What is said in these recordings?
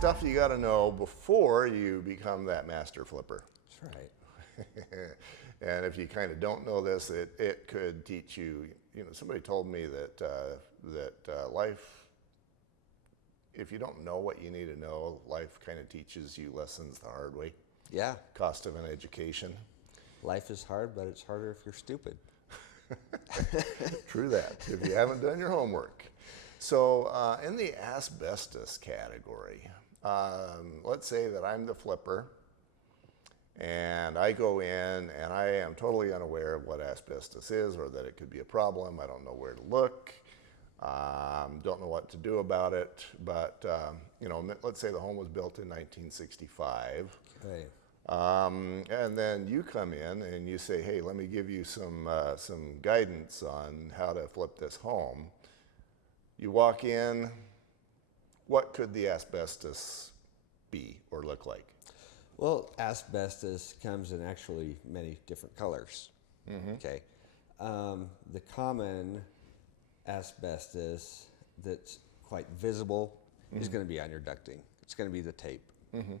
stuff you got to know before you become that master flipper. That's right. And if you kind of don't know this, it could teach you. You know, somebody told me that life, if you don't know what you need to know, life kind of teaches you lessons the hard way. Yeah. Cost of an education. Life is hard, but it's harder if you're stupid. True that, if you haven't done your homework. So in the asbestos category, let's say that I'm the flipper and I go in and I am totally unaware of what asbestos is or that it could be a problem. I don't know where to look, don't know what to do about it. But, you know, let's say the home was built in 1965. Okay. And then you come in and you say, hey, let me give you some guidance on how to flip this home. You walk in, what could the asbestos be or look like? Well, asbestos comes in actually many different colors. Mm-hmm. Okay. The common asbestos that's quite visible is going to be on your ducting. It's going to be the tape. Mm-hmm.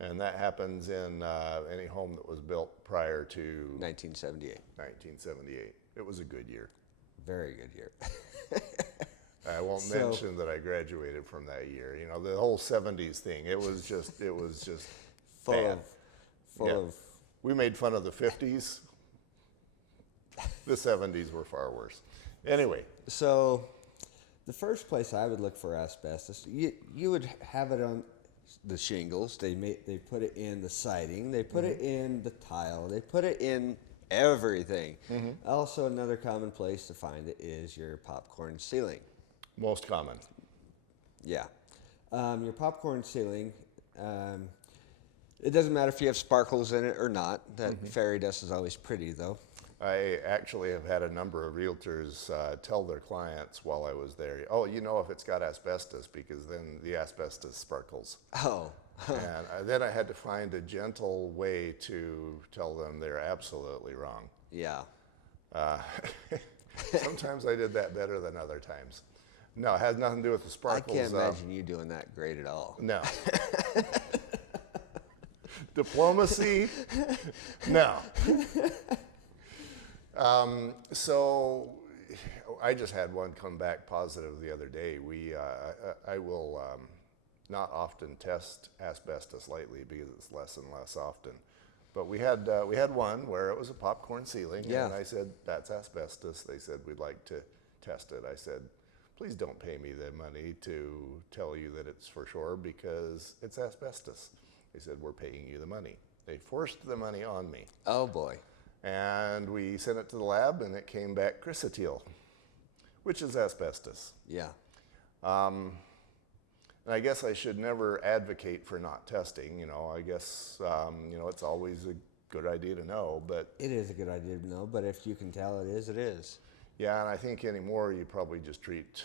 And that happens in any home that was built prior to 1978. 1978. It was a good year. Very good year. I won't mention that I graduated from that year. You know, the whole 70s thing, it was just bad. Full of. We made fun of the 50s. The 70s were far worse. Anyway. So the first place I would look for asbestos, you would have it on the shingles. They put it in the siding. They put it in the tile. They put it in everything. Mm-hmm. Also, another common place to find it is your popcorn ceiling. Most common. Yeah. Your popcorn ceiling, it doesn't matter if you have sparkles in it or not. That fairy dust is always pretty, though. I actually have had a number of realtors tell their clients while I was there, oh, you know if it's got asbestos because then the asbestos sparkles. Oh. And then I had to find a gentle way to tell them they're absolutely wrong. Yeah. Sometimes I did that better than other times. No, it has nothing to do with the sparkles. I can't imagine you doing that great at all. No. Diplomacy? No. So I just had one come back positive the other day. I will not often test asbestos lately because it's less and less often. But we had one where it was a popcorn ceiling, and I said, that's asbestos. They said, we'd like to test it. I said, please don't pay me the money to tell you that it's for sure because it's asbestos. They said, we're paying you the money. They forced the money on me. Oh, boy. And we sent it to the lab, and it came back chrysotile, which is asbestos. Yeah. And I guess I should never advocate for not testing. You know, I guess, you know, it's always a good idea to know, but... It is a good idea to know, but if you can tell it is, it is. Yeah, and I think anymore you probably just treat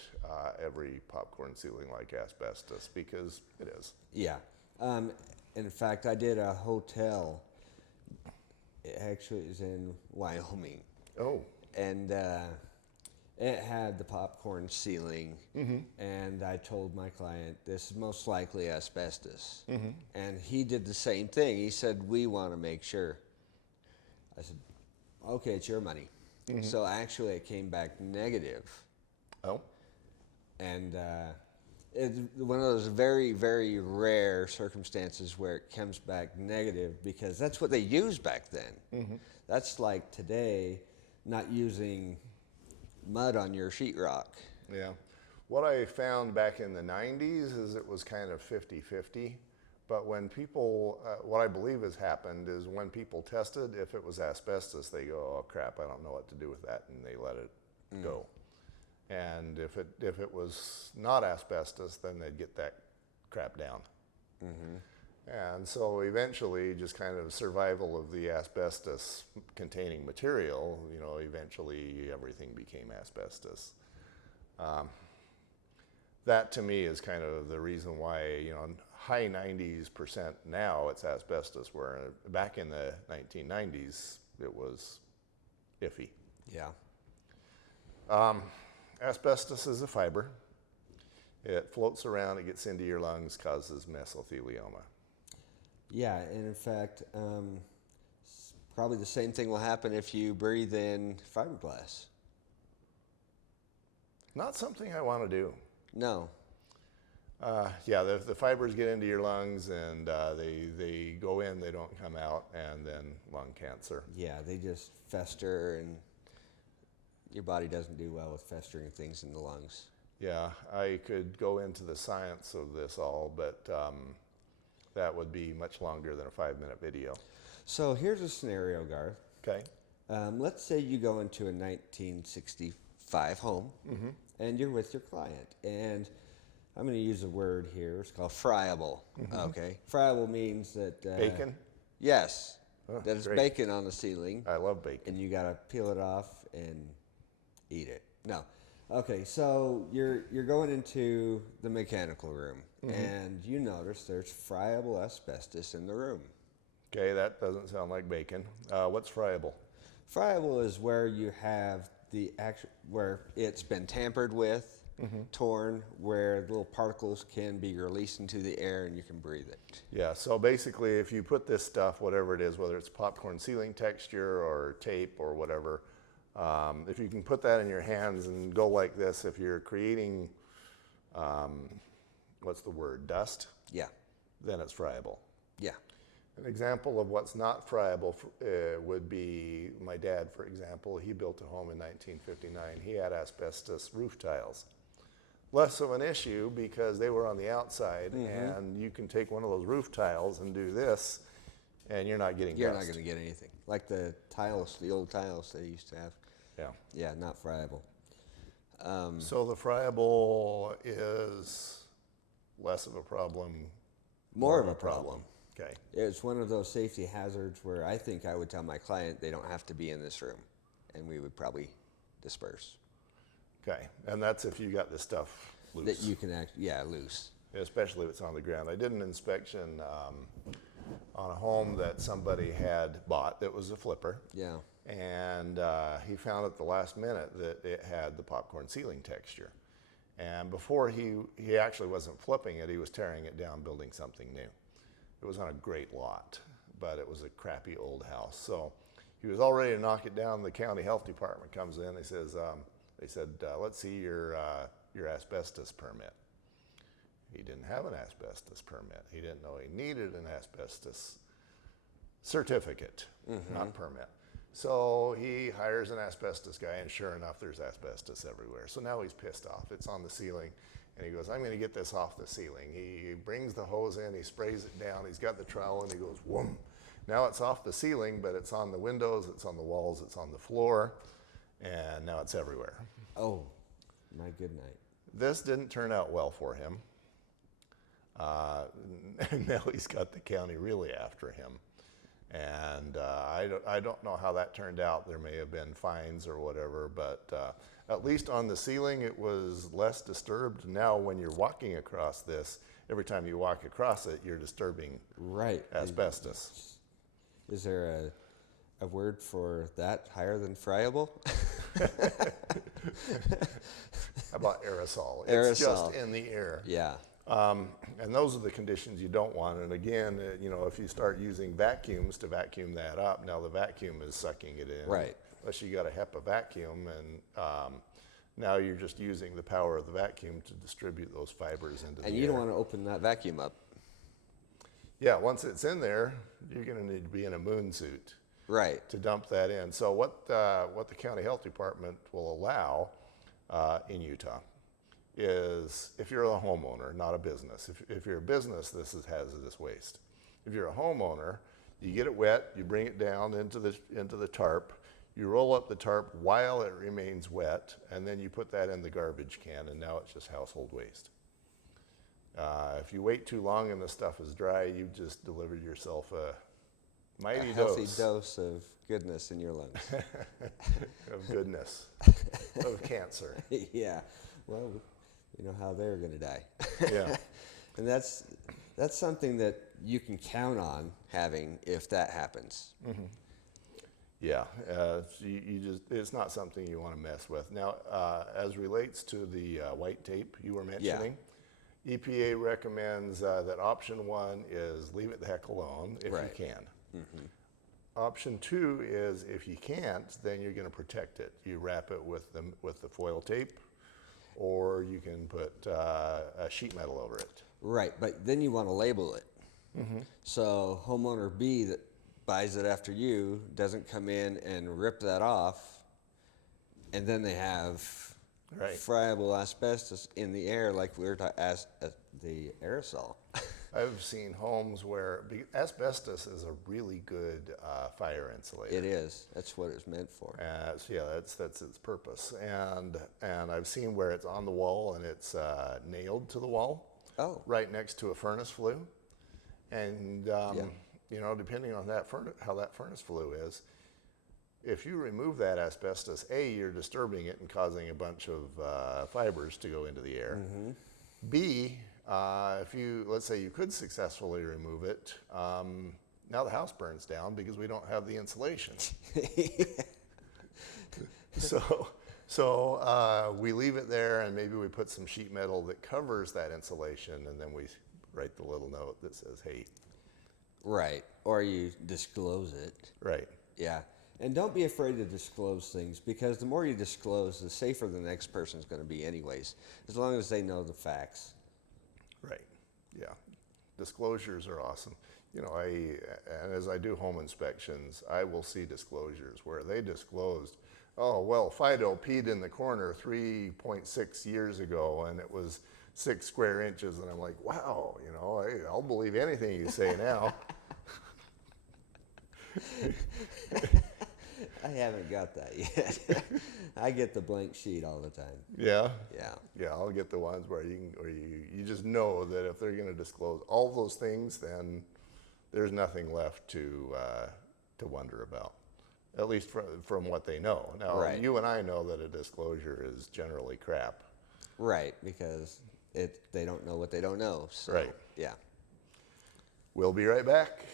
every popcorn ceiling like asbestos because it is. Yeah. In fact, I did a hotel. It actually is in Wyoming. Oh. And it had the popcorn ceiling. Mm-hmm. And I told my client, this is most likely asbestos. Mm-hmm. And he did the same thing. He said, we want to make sure. I said, okay, it's your money. Mm-hmm. So actually it came back negative. Oh. And it's one of those very, very rare circumstances where it comes back negative because that's what they used back then. Mm-hmm. That's like today not using mud on your sheetrock. Yeah. What I found back in the 90s is it was kind of 50-50. But when people, what I believe has happened is when people tested, if it was asbestos, they go, oh crap, I don't know what to do with that, and they let it go. And if it was not asbestos, then they'd get that crap down. Mm-hmm. And so eventually, just kind of survival of the asbestos containing material, you know, eventually everything became asbestos. That to me is kind of the reason why, you know, high 90% now it's asbestos, where back in the 1990s it was iffy. Yeah. Asbestos is a fiber. It floats around, it gets into your lungs, causes mesothelioma. Yeah, and in fact, probably the same thing will happen if you breathe in fiberglass. Not something I want to do. No. Yeah, the fibers get into your lungs and they go in, they don't come out, and then lung cancer. Yeah, they just fester, and your body doesn't do well with festering things in the lungs. Yeah, I could go into the science of this all, but that would be much longer than a 5-minute video. So here's a scenario, Garth. Okay. Let's say you go into a 1965 home, and you're with your client, and I'm going to use a word here. It's called friable. Okay. Friable means that Bacon? Yes, Oh, that it's great. bacon on the ceiling, I love bacon. and you got to peel it off and eat it. No. Okay, so you're going into the mechanical room, and you notice there's friable asbestos in the room. Okay, that doesn't sound like bacon. What's friable? Friable is where you have the actual, where it's been tampered with, torn, where little particles can be released into the air and you can breathe it. Yeah, so basically if you put this stuff, whatever it is, whether it's popcorn ceiling texture or tape or whatever, if you can put that in your hands and go like this, if you're creating, what's the word, dust, Yeah, then it's friable. yeah, An example of what's not friable would be my dad, for example. He built a home in 1959. He had asbestos roof tiles. Less of an issue because they were on the outside, and you can take one of those roof tiles and do this, and you're not getting you're dust. not going to get anything. Like the tiles, the old tiles they used to have. Yeah. Yeah, not friable. So the friable is less of a problem. More of a problem. Okay. It's one of those safety hazards where I think I would tell my client they don't have to be in this room, and we would probably disperse. Okay. And that's if you got this stuff loose. That you can loose. Especially if it's on the ground. I did an inspection on a home that somebody had bought that was a flipper. Yeah. And he found at the last minute that it had the popcorn ceiling texture. And before he actually wasn't flipping it, he was tearing it down, building something new. It was on a great lot, but it was a crappy old house. So he was all ready to knock it down. The county health department comes in. They said, let's see your asbestos permit. He didn't have an asbestos permit. He didn't know he needed an asbestos certificate, not permit. So he hires an asbestos guy, and sure enough, there's asbestos everywhere. So now he's pissed off. It's on the ceiling, and he goes, I'm going to get this off the ceiling. He brings the hose in, he sprays it down, he's got the trowel, and he goes, whoom. Now it's off the ceiling, but it's on the windows, it's on the walls, it's on the floor, and now it's everywhere. Oh, my good night. This didn't turn out well for him. And now he's got the county really after him. And I don't know how that turned out. There may have been fines or whatever, but at least on the ceiling it was less disturbed. Now when you're walking across this, every time you walk across it, you're disturbing asbestos. Is there a word for that higher than friable? How about aerosol? Aerosol. It's just in the air. Yeah. And those are the conditions you don't want. And again, if you start using vacuums to vacuum that up, now the vacuum is sucking it in. Right. Unless you got a HEPA vacuum, and now you're just using the power of the vacuum to distribute those fibers into the air. And you don't want to open that vacuum up. Yeah, once it's in there, you're going to need to be in a moon suit. Right. To dump that in. So what the county health department will allow in Utah is, if you're a homeowner, not a business. If you're a business, this is hazardous waste. If you're a homeowner, you get it wet, you bring it down into the tarp, you roll up the tarp while it remains wet, and then you put that in the garbage can, and now it's just household waste. If you wait too long and the stuff is dry, you've just delivered yourself a mighty healthy dose of goodness in your lungs. of goodness, of cancer. Yeah. Well, you know how they're going to die. Yeah. And that's something that you can count on having if that happens. Mm-hmm. Yeah. It's not something you want to mess with. Now, as relates to the white tape you were mentioning, EPA recommends that option 1 is leave it the heck alone if Right. you can. Option 2 is if you can't, then you're going to protect it. You wrap it with the foil tape, or you can put a sheet metal over it. Right, but then you want to label it. So homeowner B that buys it after you doesn't come in and rip that off, and then they have Right. friable asbestos in the air like we were the aerosol. I've seen homes where asbestos is a really good fire insulator. It is. That's what it's meant for. So yeah, that's its purpose. And I've seen where it's on the wall and it's nailed to the wall, Oh. right next to a furnace flue. And you know, depending on how that furnace flue is, if you remove that asbestos, A, you're disturbing it and causing a bunch of fibers to go into the air. B, if let's say you could successfully remove it, now the house burns down because we don't have the insulation. So we leave it there, and maybe we put some sheet metal that covers that insulation, and then we write the little note that says, hey. Right. Or you disclose it. Right. Yeah. And don't be afraid to disclose things, because the more you disclose, the safer the next person's going to be anyways, as long as they know the facts. Right. Yeah. Disclosures are awesome. You know, and as I do home inspections, I will see disclosures where they disclosed, oh, well, Fido peed in the corner 3.6 years ago, and it was 6 square inches. And I'm like, wow, you know, I'll believe anything you say now. I haven't got that yet. I get the blank sheet all the time. Yeah. Yeah. Yeah, I'll get the ones where you just know that if they're going to disclose all those things, then there's nothing left to wonder about, at least from what they know. Now, Right. you and I know that a disclosure is generally crap. Right, because they don't know what they don't know. So, Right. Yeah. We'll be right back.